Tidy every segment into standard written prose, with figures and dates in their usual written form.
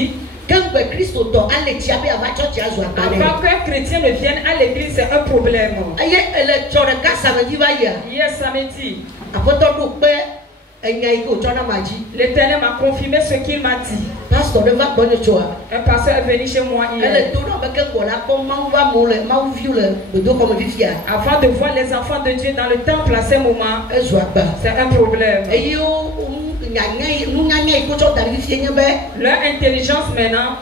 dit, avant qu'un chrétien ne vienne à l'église, c'est un problème. Hier samedi, l'Éternel m'a confirmé ce qu'il m'a dit. Un pasteur est venu chez moi hier. Avant de voir les enfants de Dieu dans le temple à ce moment, c'est un problème. Leur intelligence maintenant,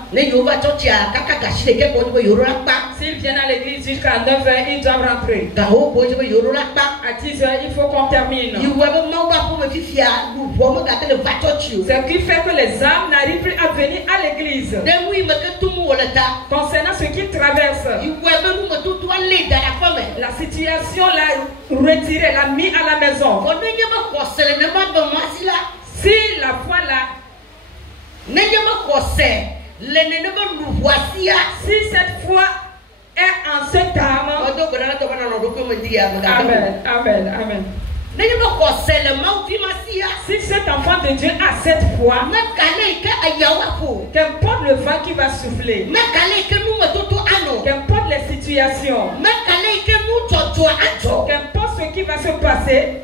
s'ils viennent à l'église jusqu'à 9h, ils doivent rentrer. À 10h, il faut qu'on termine. Ce qui fait que les âmes n'arrivent plus à venir à l'église. Concernant ce qu'ils traversent, la situation l'a retiré, l'a mis à la maison. Si la foi là, si cette foi est en cette âme, amen, amen, amen. Si cet enfant de Dieu a cette foi, qu'importe le vent qui va souffler, qu'importe les situations, qu'importe ce qui va se passer,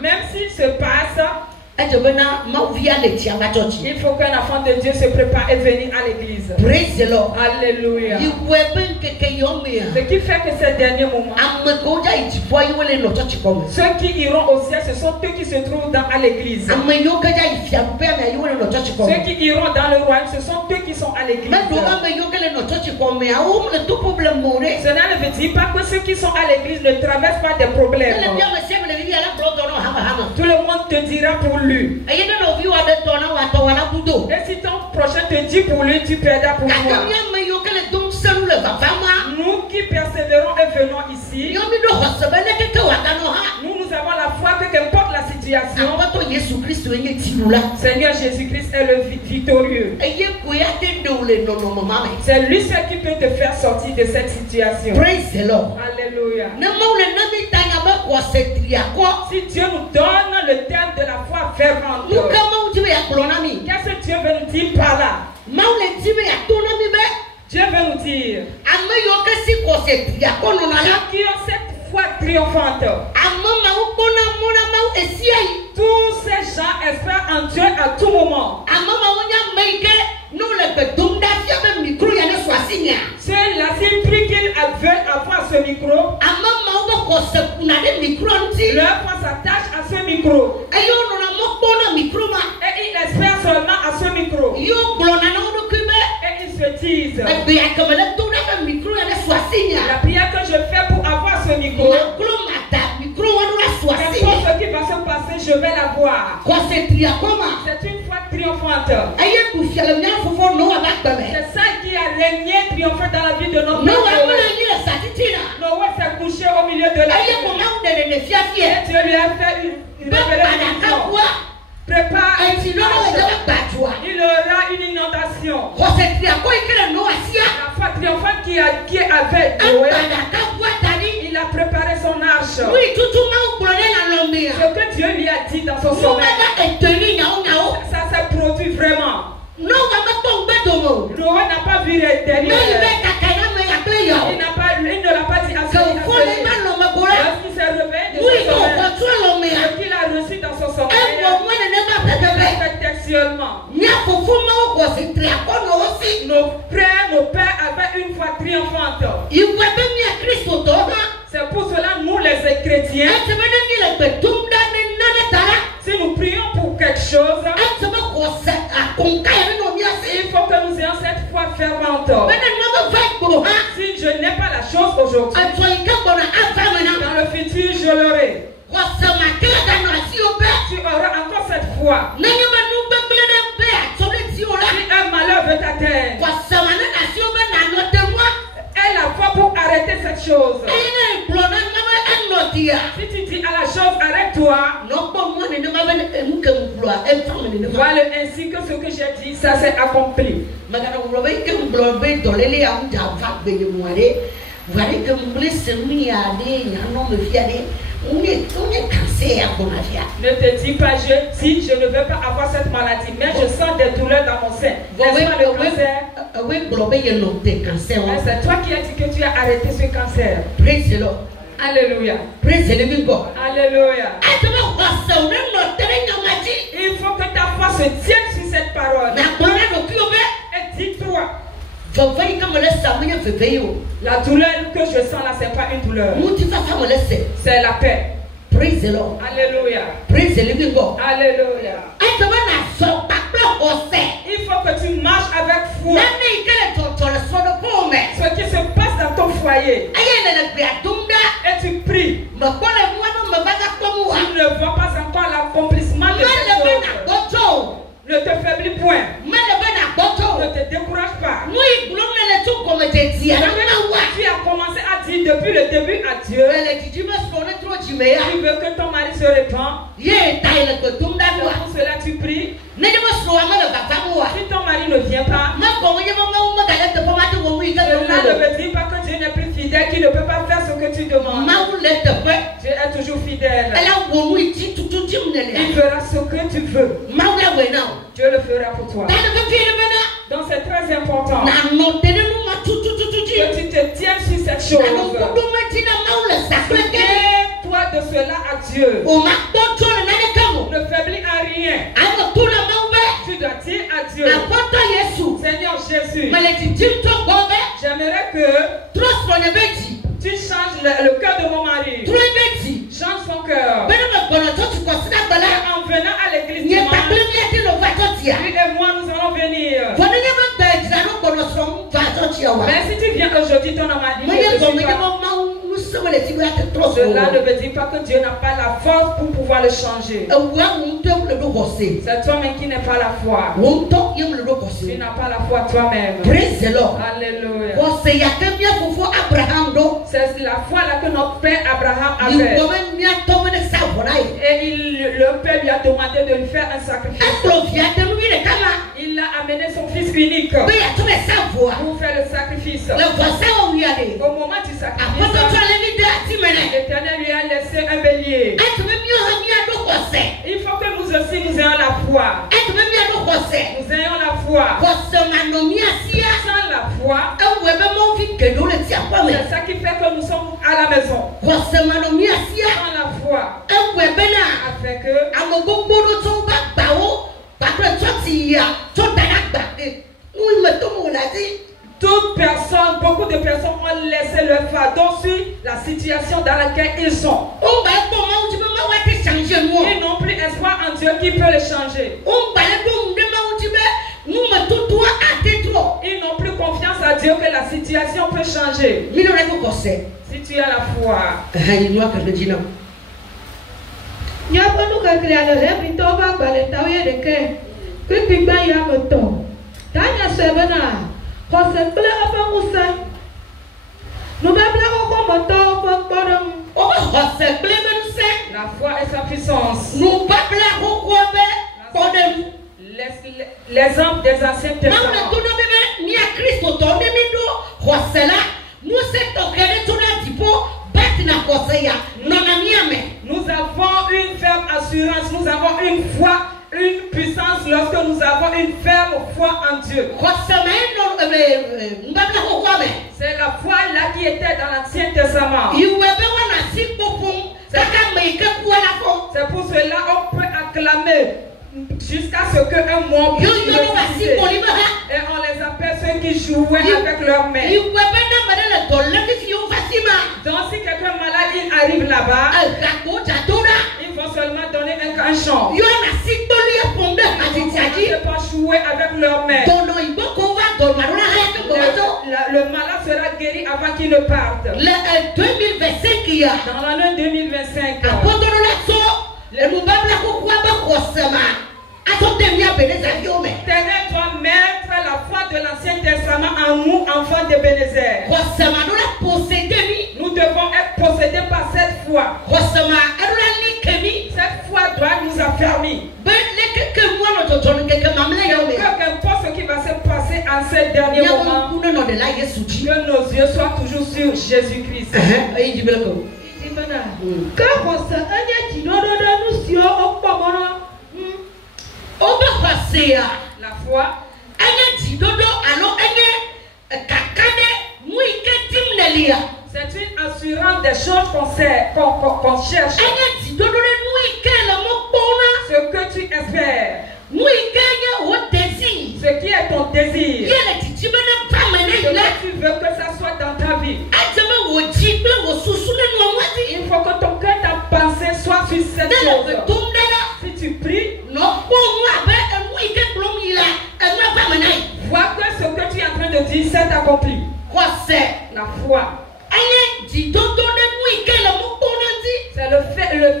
même s'il se passe, il faut qu'un enfant de Dieu se prépare et venir à l'église. Praise the Lord. Alléluia. Ce qui fait que ces derniers moments, ceux qui iront au ciel, ce sont eux qui se trouvent à l'église. Ceux qui iront dans le royaume, ce sont eux qui sont à l'église. Cela ne veut dire pas que ceux qui sont à l'église ne traversent pas des problèmes. Tout le monde te dira pour lui. Et si ton prochain te dit pour lui, tu perdras pour moi. Nous qui persévérons et venons ici, nous avons la foi que qu'importe la situation, Seigneur Jésus-Christ est le victorieux. C'est lui seul qui peut te faire sortir de cette situation. Praise the Lord. Alléluia. Si Dieu nous donne le thème de la foi fervente, qu'est-ce que Dieu veut nous dire par là? Dieu veut nous dire qui ont cette foi triomphante. Tous ces gens espèrent en Dieu à tout moment. Ceux-là, s'ils prient qu'ils veulent avoir ce micro, leur foi s'attache à ce micro. Et ils espèrent seulement à ce micro. Et ils se disent, la prière que je fais pour avoir ce micro, qu'importe ce qui va se passer, je vais la voir. C'est une foi triomphante. C'est ça qui a régné triomphant dans la vie de notre Noé. Noé s'est couché au milieu de la nuit. Et Dieu lui a fait une révélation. Prépare un village. Il aura une inondation. La foi triomphante qui est avec Noé, il a préparé son arche. Ce que Dieu lui a dit dans son sommeil, ça s'est produit vraiment. Noé n'a pas vu derrière. Il ne l'a pas dit à son sommeil. Lorsqu'il s'est réveillé de son sommeil, ce qu'il a reçu dans son sommeil, textuellement. Nos frères, nos pères avaient une foi triomphante. C'est pour cela nous les chrétiens, si nous prions pour quelque chose, il faut que nous ayons cette foi fervente. Si je n'ai pas la chose aujourd'hui, dans le futur je l'aurai. Tu auras encore cette foi. Si un malheur veut t'atteindre, aie la foi pour arrêter cette chose. Si tu dis à la chose, arrête-toi. Voilà ainsi que ce que j'ai dit, ça s'est accompli. Ne te dis pas, si je ne veux pas avoir cette maladie, mais je sens des douleur dans mon sein. N'est-ce pas le cancer? C'est toi qui as dit que tu as arrêté ce cancer. Praise the Lord. Alléluia. Praise the living God. Alléluia. Il faut que ta foi se tienne sur cette parole. Et dis-toi, la douleur que je sens là, ce n'est pas une douleur. C'est la paix. Praise the Lord. Alléluia. Praise the living God. Alléluia. Il faut que tu marches avec foi. Ce qui se passe dans ton foyer. Et tu pries. Tu ne vois pas encore l'accomplissement de cette chose. Ne te faiblis point. Ne te décourage pas. Tu as commencé à dire depuis le début à Dieu. Tu veux que ton mari se répand. Pour cela tu pries. Si ton mari ne vient pas, cela ne veut dire pas que Dieu n'est plus fidèle, qu'il ne peut pas faire ce que tu demandes. Dieu est toujours fidèle. Il fera ce que tu veux. Dieu le fera pour toi. Donc c'est très important que tu te tiennes sur cette chose. Souviens-toi de cela à Dieu. Ne faiblis en rien. Tu dois dire à Dieu, Seigneur Jésus, j'aimerais que tu changes le cœur de mon mari. Change son cœur. En venant à l'église dimanche, lui et moi nous allons venir. Mais si tu viens aujourd'hui, ton mari, cela ne veut dire pas que Dieu n'a pas la force pour pouvoir le changer. C'est toi-même qui n'as pas la foi. Tu n'as pas la foi toi-même. Alléluia. C'est la foi là que notre père Abraham avait. Et le père lui a demandé de lui faire un sacrifice. Il a amené son fils unique pour faire le sacrifice. Au moment du sacrifice, l'Éternel lui a laissé un bélier. Il faut que nous aussi nous ayons la foi. Nous ayons la foi. Sans la foi, c'est ça qui fait que nous sommes à la maison. Sans la foi, afin que toute personne, beaucoup de personnes ont laissé leur fardeau sur la situation dans laquelle ils sont. Ils n'ont plus espoir en Dieu qui peut les changer. Ils n'ont plus confiance à Dieu que la situation peut changer. Si tu as la foi. La foi est sa puissance. Les hommes des anciens testaments. Nous avons une ferme assurance, nous avons une foi, une puissance lorsque nous avons une ferme foi en Dieu. C'est la foi là qui était dans l'Ancien Testament. C'est pour cela qu'on peut acclamer jusqu'à ce qu'un mort puisse le citer. Et on les appelle ceux qui jouaient avec leurs mains. Donc si quelqu'un est malade, il arrive là-bas, ils vont seulement donner un chant. Ils ne vont pas jouer avec leurs mains. Le malade sera guéri avant qu'il ne parte. Dans l'année 2025, L'Éternel doit mettre la foi de l'Ancien Testament en nous, enfants de Bénézer. Nous devons être possédés par cette foi. Cette foi doit nous affermir. Qu'importe ce qui va se passer en ces derniers moments, que nos yeux soient toujours sur Jésus-Christ. La foi. C'est une assurance des choses qu'on cherche. Ce que tu espères. Ce qui est ton désir. Ce que tu veux que ça soit dans ta vie. Il faut que ton cœur, ta pensée soit sur cette chose. Si tu pries, vois que ce que tu es en train de dire s'est accompli. La foi. C'est le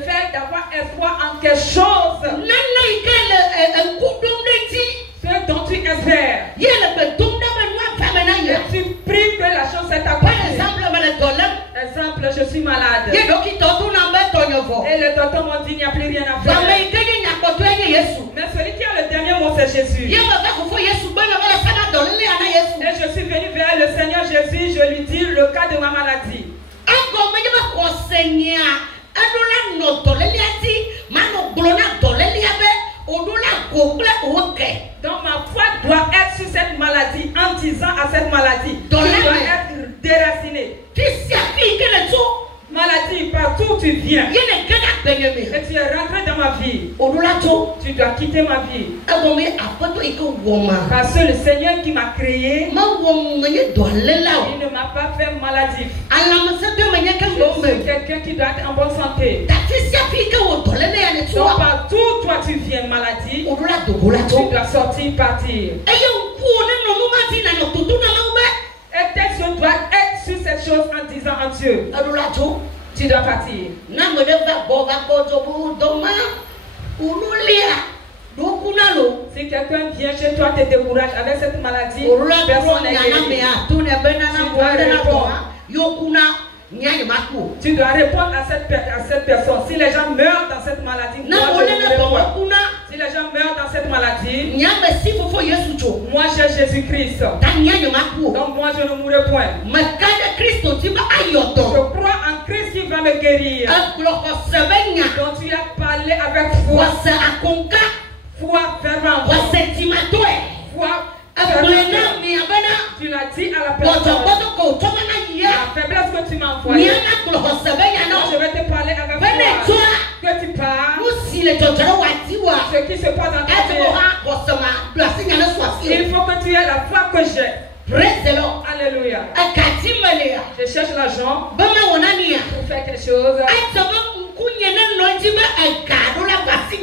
fait d'avoir espoir en quelque chose. Ce dont tu espères. Et tu pries que la chose s'est accomplie. Exemple, je suis malade. Et le docteur m'a dit il n'y a plus rien à faire. Mais celui qui a le dernier mot, c'est Jésus. Et je suis venu vers le Seigneur Jésus, je lui dis le cas de ma maladie. Donc ma foi doit être sur cette maladie en disant à cette maladie, tu dois être déraciné. Maladie, partout où tu viens, et tu es rentré dans ma vie, tu dois quitter ma vie. Parce que le Seigneur qui m'a créé, il ne m'a pas fait maladif. Je suis quelqu'un qui doit être en bonne santé. Donc partout où toi tu viens maladie, tu dois sortir, partir. Et tes yeux doivent être sur cette chose en disant en Dieu. Tu dois partir. Si quelqu'un vient chez toi, te décourage avec cette maladie, personne n'est guéri. Tu dois répondre à cette personne. Si les gens meurent dans cette maladie, si les gens meurent dans cette maladie, moi j'ai Jésus-Christ. Donc moi je ne mourrai point. Je crois en Christ qui va me guérir. Donc tu as parlé avec foi. Foi fervente. Foi. Tu l'as dit à la personne. La faiblesse que tu m'as envoyée. Je vais te parler avec toi. Que tu parles. Ce qui se passe dans ta vie. Il faut que tu aies la foi que j'ai. Alléluia. Je cherche l'argent pour faire quelque chose.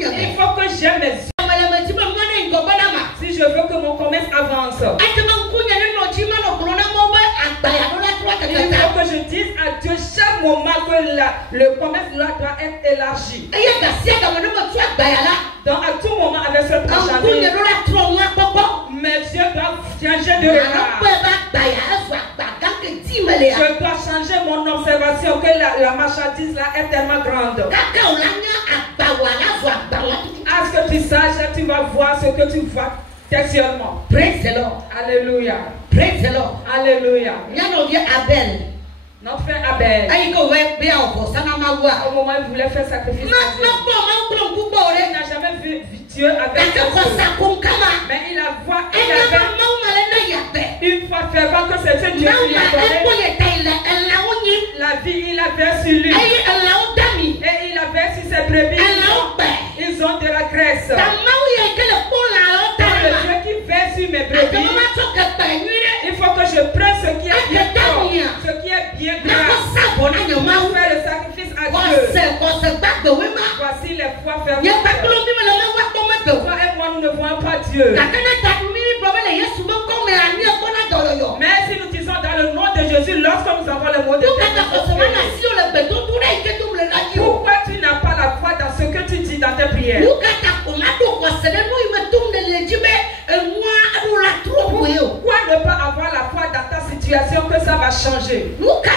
Il faut que j'aime mes yeux. Si je veux que mon commerce avance, il faut que je dise à Dieu chaque moment que le commerce là doit être élargi. Donc à tout moment avec cette marchandise, mes yeux doivent changer de regard. Je dois changer mon observation que la marchandise là est tellement grande. À ce que tu saches, tu vas voir ce que tu vois textuellement. Praise the Lord. Alléluia. Praise the Lord. Alléluia. Abel. Notre frère Abel. Au moment où il voulait faire sacrifice, il n'a jamais vu Dieu avec mais il a vu une fois fervent que c'était Dieu qui l'a donné. La vie, il avait sur lui. Et il avait sur ses brebis. Ils ont de la graisse. Le Dieu qui verse sur mes brebis, il faut que je prenne ce qui est bien fort, ce qui est bien gras, pour faire le sacrifice à Dieu. Voici les fois ferventes. Toi et moi, nous ne voyons pas Dieu. Mais si nous disons dans le nom de Jésus, lorsque nous avons le mot de Dieu, pourquoi tu n'as pas la foi dans ce que tu dis dans tes prières? Pourquoi ne pas avoir la foi dans ta situation que ça va changer? Pourquoi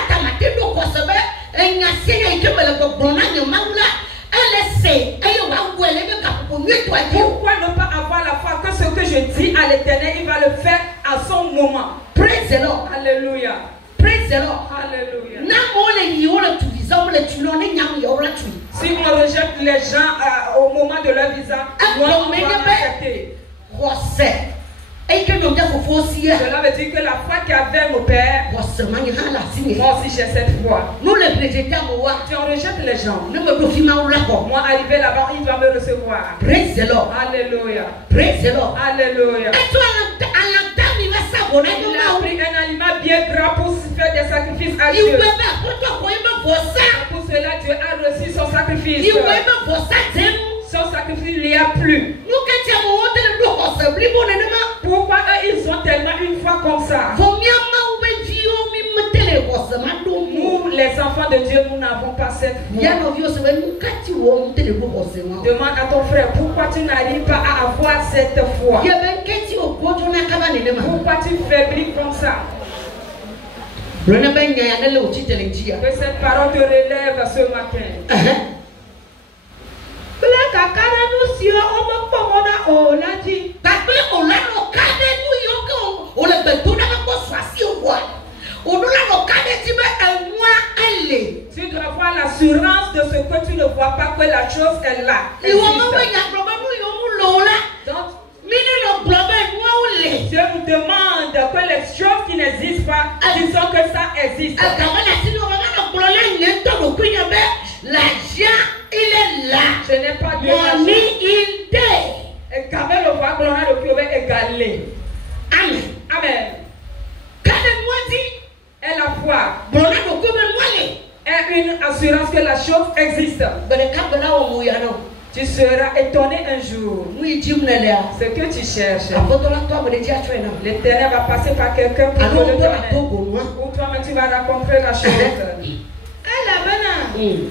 ne pas avoir la foi que ce que je dis à l'Éternel, il va le faire à son moment? Praise the Lord. Alléluia. Praise the Lord. Alléluia. Si on rejette les gens au moment de leur visa, moi on va accepter. Cela veut dire que la foi qu'avaient nos pères, moi aussi j'ai cette foi. Si on rejette les gens, moi arrivé là-bas, il doit me recevoir. Praise the Lord. Alléluia. Praise the Lord. Alléluia. Il a pris un aliment bien gras pour faire des sacrifices à Dieu. Pour cela, Dieu a reçu son sacrifice. Son sacrifice, il n'y a plus. Pourquoi eux, ils ont tellement une foi comme ça? Nous, les enfants de Dieu, nous n'avons pas cette foi. Demande à ton frère, pourquoi tu n'arrives pas à avoir cette foi? Pourquoi tu faiblis comme ça? Que cette parole te relève ce matin. Tu dois avoir l'assurance de ce que tu ne vois pas, que la chose est là. Donc, Dieu nous demande que les choses qui n'existent pas, disons que ça existe. L'argent, il est là. Je n'ai pas de money in day. Et quand même le voir gloire le plus égalé. Amen. Amen. Quand moi dit et la foi est une assurance que la chose existe. Tu seras étonné un jour. Ce que tu cherches, l'Éternel va passer par quelqu'un pour te le donner. Ou toi-même tu vas rencontrer la chose. Oui.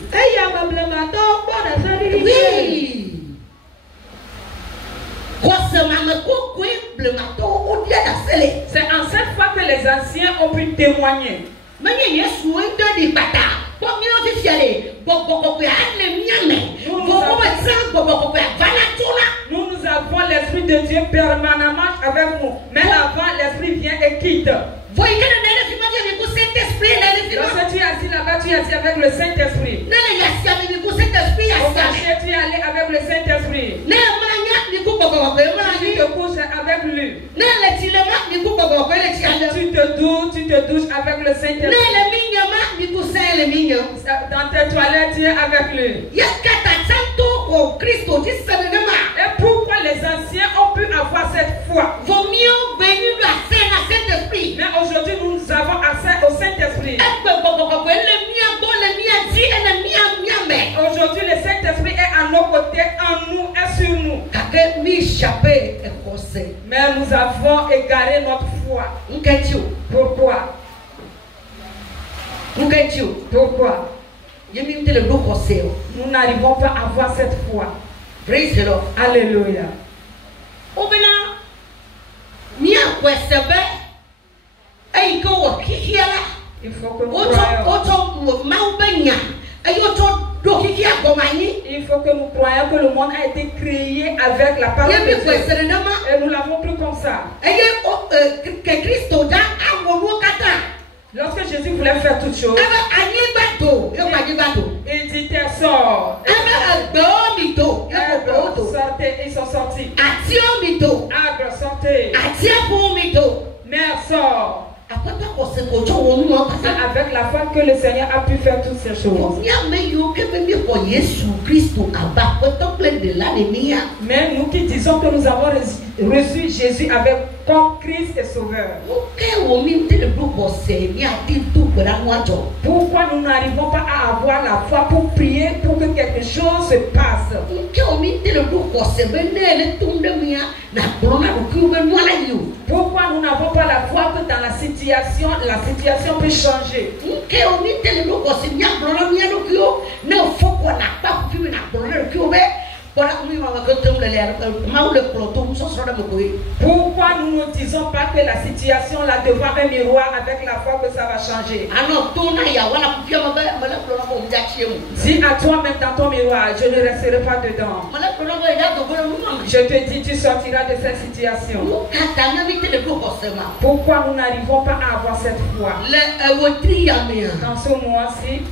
C'est en cette fois que les anciens ont pu témoigner. Nous avons l'Esprit de Dieu permanemment avec nous. Mais avant, l'Esprit vient et quitte. Lorsque tu es assis là-bas, tu es assis avec le Saint-Esprit. Au marché, tu es allé avec le Saint-Esprit. Tu te couches avec lui. Tu te douches avec le Saint-Esprit. Dans tes toilettes, tu es avec lui. Et pourquoi les anciens ont pu avoir cette foi? Mais aujourd'hui, nous avons accès au Saint-Esprit. Aujourd'hui, le Saint-Esprit est à nos côtés, en nous et sur nous. Mais nous avons égaré notre foi. Pourquoi? Pourquoi? Nous n'arrivons pas à avoir cette foi. Praise the Lord. Alléluia. Il faut que nous croyons que le monde a été créé avec la parole de Dieu. Et nous l'avons pris comme ça. Lorsque Jésus voulait faire toutes choses, il dit tes sort. Sortez, ils sont sortis. Arbre, sortez. Mère, sort. C'est avec la foi que le Seigneur a pu faire toutes ces choses. Mais nous qui disons que nous avons reçu Jésus avec comme Christ et Sauveur, pourquoi nous n'arrivons pas à avoir la foi pour prier pour que quelque chose se passe? Pourquoi nous n'avons pas la foi que dans la situation peut changer? Pourquoi nous ne disons pas que la situation là devant un miroir avec la foi que ça va changer? Dis à toi-même dans ton miroir, je ne resterai pas dedans. Je te dis, tu sortiras de cette situation. Pourquoi nous n'arrivons pas à avoir cette foi? Dans ce mois-ci,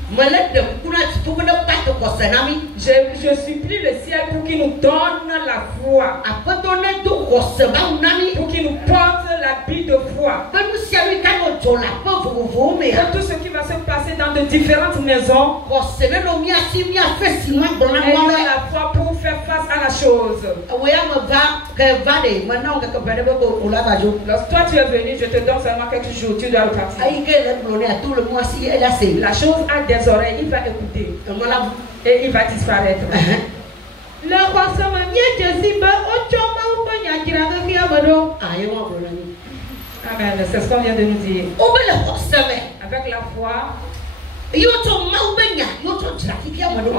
je supplie le ciel pour qu'il nous donne la foi, pour qu'il nous porte la Bible tout ce qui va se passer dans de différentes maisons. Et la foi pour faire face à la chose. Lorsque toi tu es venu, je te donne seulement quelques jours, tu dois repartir. La chose a des oreilles, il va écouter. Et il va disparaître. Amen, c'est ce qu'on vient de nous dire. Avec la foi,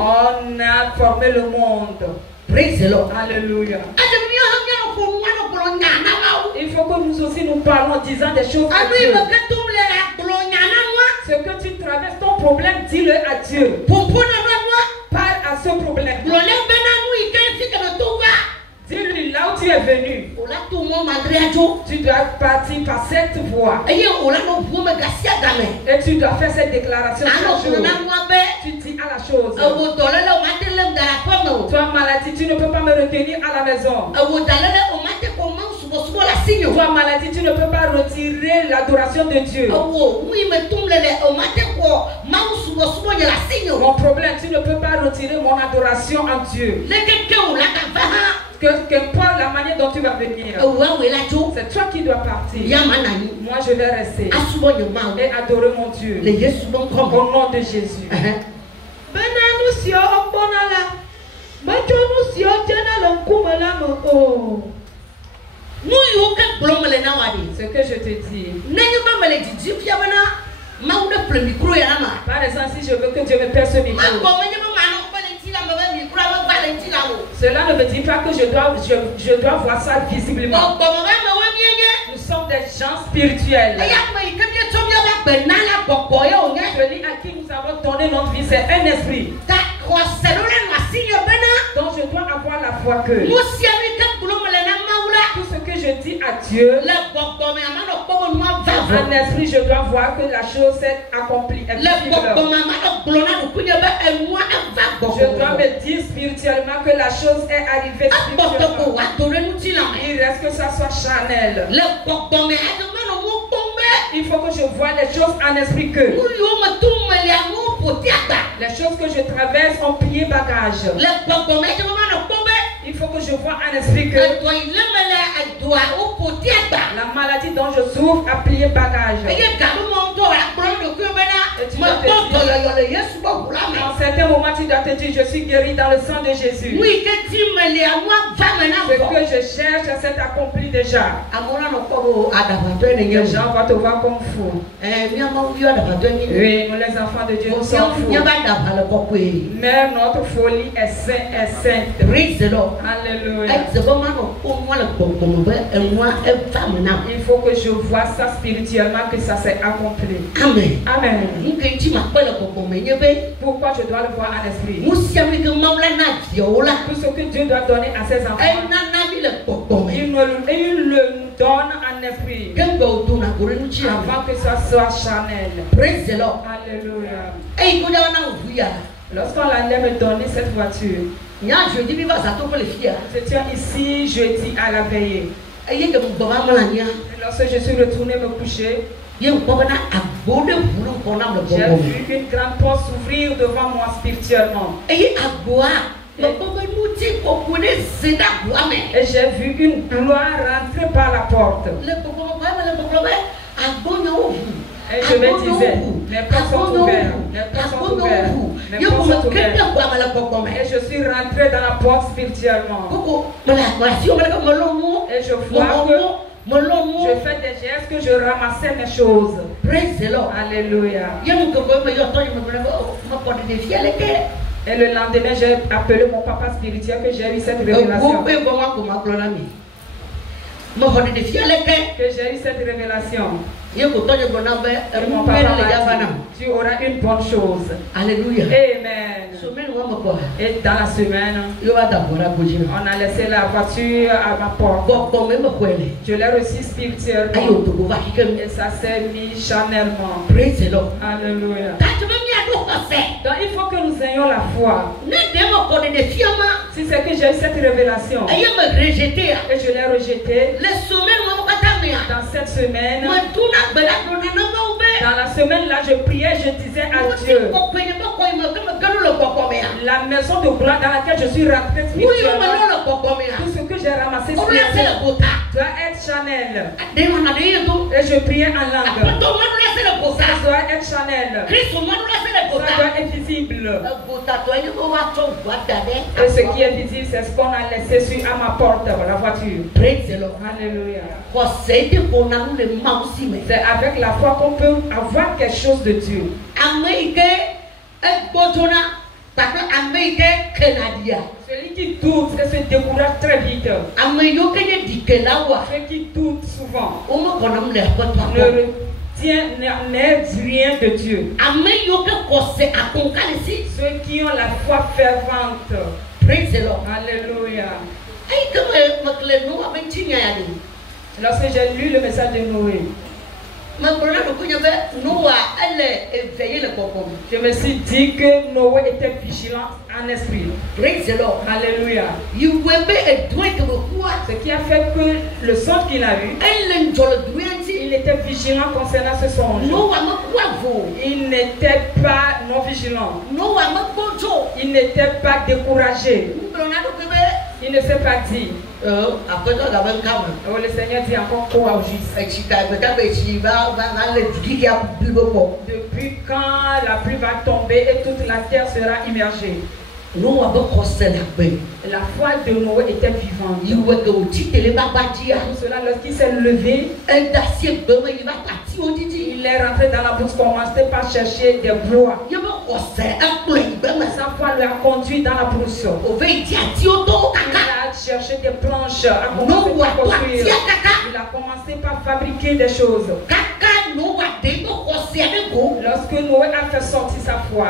on a formé le monde. Praise the Lord. Alléluia. Il faut que nous aussi nous parlons en disant des choses à Dieu. Ce que tu traverses, ton problème, dis-le à Dieu. Parle à ce problème. Dis-lui là où tu es venu. Tu dois partir par cette voie. Et tu dois faire cette déclaration chaque jour. Tu dis à la chose. Toi maladie, tu ne peux pas me retenir à la maison. Toi maladie, tu ne peux pas retirer l'adoration de Dieu. Mon problème, tu ne peux pas retirer mon adoration en Dieu. Qu'importe la manière dont tu vas venir, c'est toi qui dois partir. Moi je vais rester et adorer mon Dieu au nom de Jésus. Ce que je te dis, par exemple, si je veux que Dieu me pèse ce micro, cela ne me dit pas que je dois voir ça visiblement. Nous sommes des gens spirituels. Celui à qui nous avons donné notre vie, c'est un esprit. Donc je dois avoir la foi que tout ce que je dis à Dieu, en esprit, je dois voir que la chose s'est accomplie. Je dois me dire spirituellement que la chose est arrivée spirituellement. Il reste que ça soit charnel. Il faut que je voie les choses en esprit que les choses que je traverse ont plié bagage. Il faut que je vois en esprit que la maladie dont je souffre a plié bagage. En certains moments, tu dois te dire, je suis guéri dans le sang de Jésus. Ce que je cherche, c'est accompli déjà. Les gens vont te voir comme fou. Oui, nous les enfants de Dieu, nous sommes fous. Même notre folie est sainte. Alléluia. Il faut que je vois ça spirituellement, que ça s'est accompli. Amen. Amen. Pourquoi je dois le voir en esprit? Tout ce que Dieu doit donner à ses enfants, il le donne en esprit avant que ça soit charnel. Praise the Lord. Alléluia. Lorsqu'on allait me donner cette voiture, j'étais ici jeudi à la veillée. Et lorsque je suis retourné me coucher, j'ai vu une grande porte s'ouvrir devant moi spirituellement. Et j'ai vu une gloire rentrer par la porte. Et je me disais, mes portes sont ouvertes, mes portes sont ouvertes, mes portes sont ouvertes. Et je suis rentré dans la porte spirituellement. Et je vois que je fais des gestes, que je ramassais mes choses. Praise the Lord. Alléluia. Et le lendemain, j'ai appelé mon papa spirituel que j'ai eu cette révélation. Que j'ai eu cette révélation. Et mon papa m'a dit, tu auras une bonne chose. Alléluia. Amen. Et dans la semaine, on a laissé la voiture à ma porte. Je l'ai reçu spirituellement. Et ça s'est mis charnellement. Alléluia. Donc il faut que nous ayons la foi. Si c'est que j'ai eu cette révélation et je l'ai rejetée, dans cette semaine, Dans la semaine là, je priais, je disais à Dieu. La maison de gloire dans laquelle je suis rentrée spirituellement, tout ce que j'ai ramassé spirituellement doit être Chanel. Et je priais en langue. Ça doit être Chanel. Ça doit être visible. Et ce qui est visible, c'est ce qu'on a laissé à ma porte, la voiture. Alléluia. C'est avec la foi qu'on peut avoir quelque chose de Dieu. Celui qui doute et se décourage très vite. Ceux qui doutent souvent ne n'aident rien de Dieu. Ceux qui ont la foi fervente. Alléluia. Lorsque j'ai lu le message de Noé, je me suis dit que Noé était vigilant en esprit. Alléluia. Ce qui a fait que le songe qu'il a eu, il était vigilant concernant ce songe. Il n'était pas non vigilant. Il n'était pas découragé. Il ne s'est pas dit. Oh, le Seigneur dit encore quoi au juste? Depuis quand la pluie va tomber et toute la terre sera immergée? La foi de Noé était vivante. Pour cela, lorsqu'il s'est levé, il est rentré dans la brousse, commençait par chercher des bois. Sa foi lui a conduit dans la brousse. Il a cherché des planches, a commencé par construire. Il a commencé par fabriquer des choses. Lorsque Noé a fait sortir sa foi,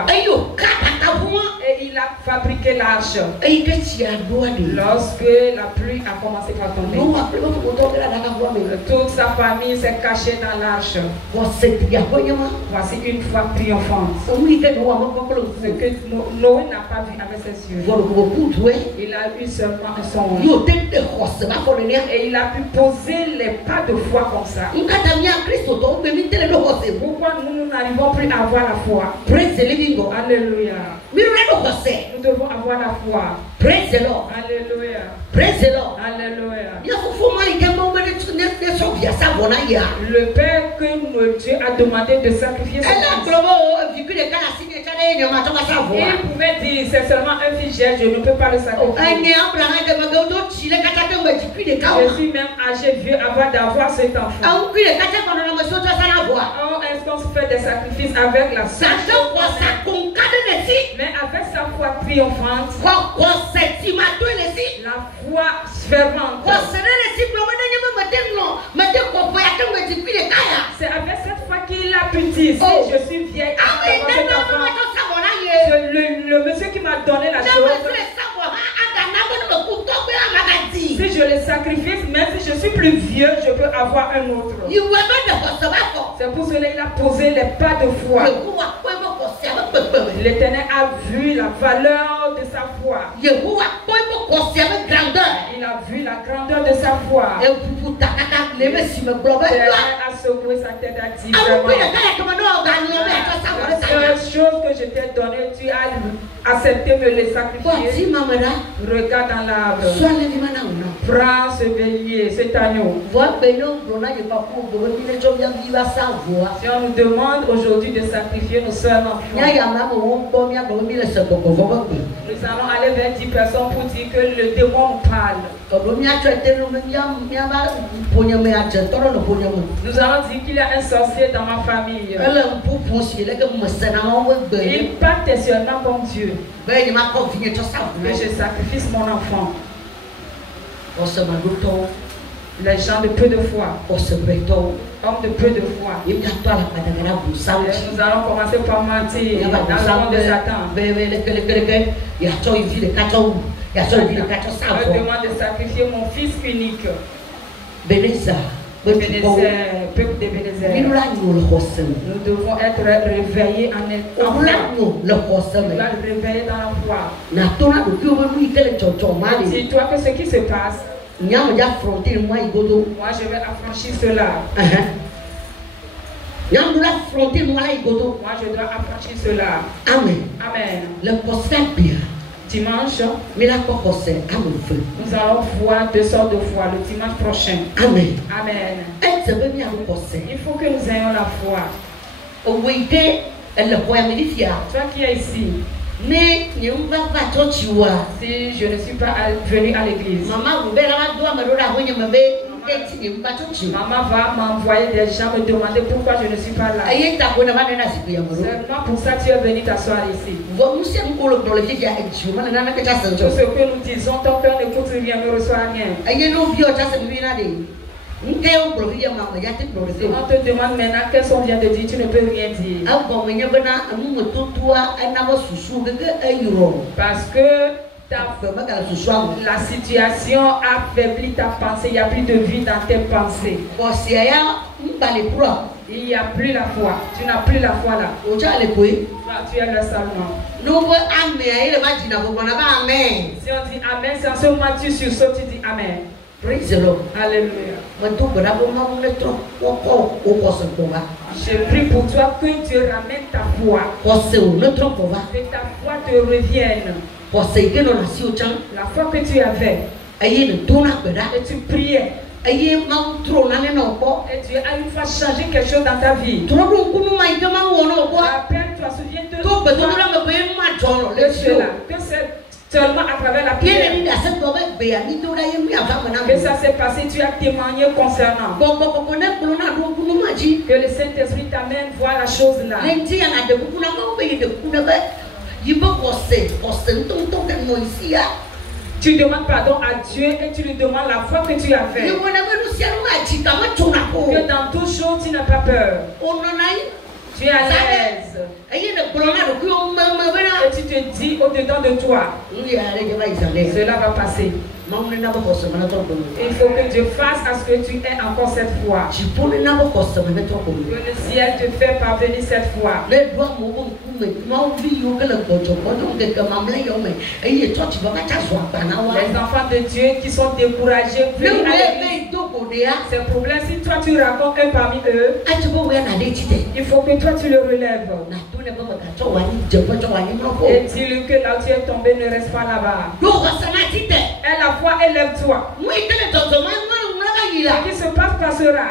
et il a fabriqué l'arche. Lorsque la pluie a commencé par tomber, toute sa famille s'est cachée dans l'arche. Voici une foi triomphante. Ce que Noé n'a pas vu avec ses yeux. Il a eu seulement un songe. Et il a pu poser les pas de foi comme ça. Pourquoi nous n'arrivons plus à avoir la foi? Alléluia. Nous devons avoir la foi. Praise the Lord. Alléluia. Praise the Lord. Alléluia. Le Père que Dieu a demandé de sacrifier son fils. Il pouvait dire, c'est seulement un fils, je ne peux pas le sacrifier. Je suis même âgé vieux avant d'avoir cet enfant. Oh, est-ce qu'on se fait des sacrifices avec la foi? Mais avec sa foi triomphante, la foi fervente, c'est avec cette foi qu'il a pu dire, si je suis vieille, le monsieur qui m'a donné la chose, si je le sacrifie, même si je suis plus vieux, je peux avoir un autre. C'est pour cela qu'il a posé les pas de foi. L'Éternel a vu la valeur de sa foi. Il a vu la grandeur de sa foi. L'Éternel a secoué sa tête, a dit la seule chose que je t'ai donnée, tu as accepté de les sacrifier. Regarde dans l'arbre. Prends ce bélier, cet agneau. Si on nous demande aujourd'hui de sacrifier nos seuls enfants, nous allons aller vers 10 personnes pour dire que le démon parle. Nous allons dire qu'il y a un sorcier dans ma famille. Il parle seulement comme Dieu. Mais je sacrifie mon enfant. Les gens de peu de foi, hommes de peu de foi, nous allons commencer par mentir dans le monde de Satan. Je demande de sacrifier mon fils unique. Peuple de Bénézer. Nous devons être réveillés en foi. Nous devons être réveillés dans la foi. Dis-toi que ce qui se passe, moi je vais affranchir cela. Moi, je dois affranchir cela. Amen. Amen. Le procès bien. Dimanche, nous allons voir 2 sortes de foi le dimanche prochain. Amen. Amen. Il faut que nous ayons la foi. Toi qui es ici, si je ne suis pas venu à l'église, maman va m'envoyer des gens me demander pourquoi je ne suis pas là. Seulement pour ça tu es venu t'asseoir ici. Tout ce que nous disons, ton cœur n'écoute rien, ne reçoit rien. Si on te demande maintenant qu'est-ce qu'on vient de dire, tu ne peux rien dire. Parce que la situation affaiblit ta pensée, il n'y a plus de vie dans tes pensées. Il n'y a plus la foi. Tu n'as plus la foi là. Tu es là seulement. Si on dit Amen, c'est en ce moment tu sursautes, tu dis Amen. Praise the Lord. Alléluia. Je prie pour toi que tu ramènes ta foi. Que ta foi te revienne. La foi que tu avais. Et tu priais. Et tu as une fois changé quelque chose dans ta vie. Rappelle-toi, souviens-toi de cela. Que c'est seulement à travers la prière que ça s'est passé, tu as témoigné concernant. Que le Saint-Esprit t'amène voir la chose là. Tu demandes pardon à Dieu et tu lui demandes la foi que tu as fait. Que dans toute chose tu n'as pas peur. Tu es à l'aise. Et tu te dis au-dedans de toi, cela va passer. Il faut que Dieu fasse à ce que tu aies encore cette foi. Que le ciel te fait parvenir cette foi. Les enfants de Dieu qui sont découragés, ces problèmes, si toi tu racontes un parmi eux, il faut que toi tu le relèves. Et dis-lui que là où tu es tombé ne reste pas là-bas. Et la foi, élève-toi. Ce qui se passe passera.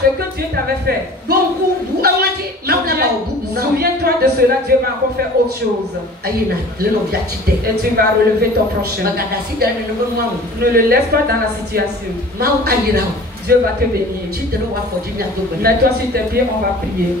Ce que Dieu t'avait fait. Souviens-toi de cela, Dieu va encore faire autre chose. Et tu vas relever ton prochain. Ne le laisse pas dans la situation. Dieu va te bénir. Mets-toi sur tes pieds, on va prier.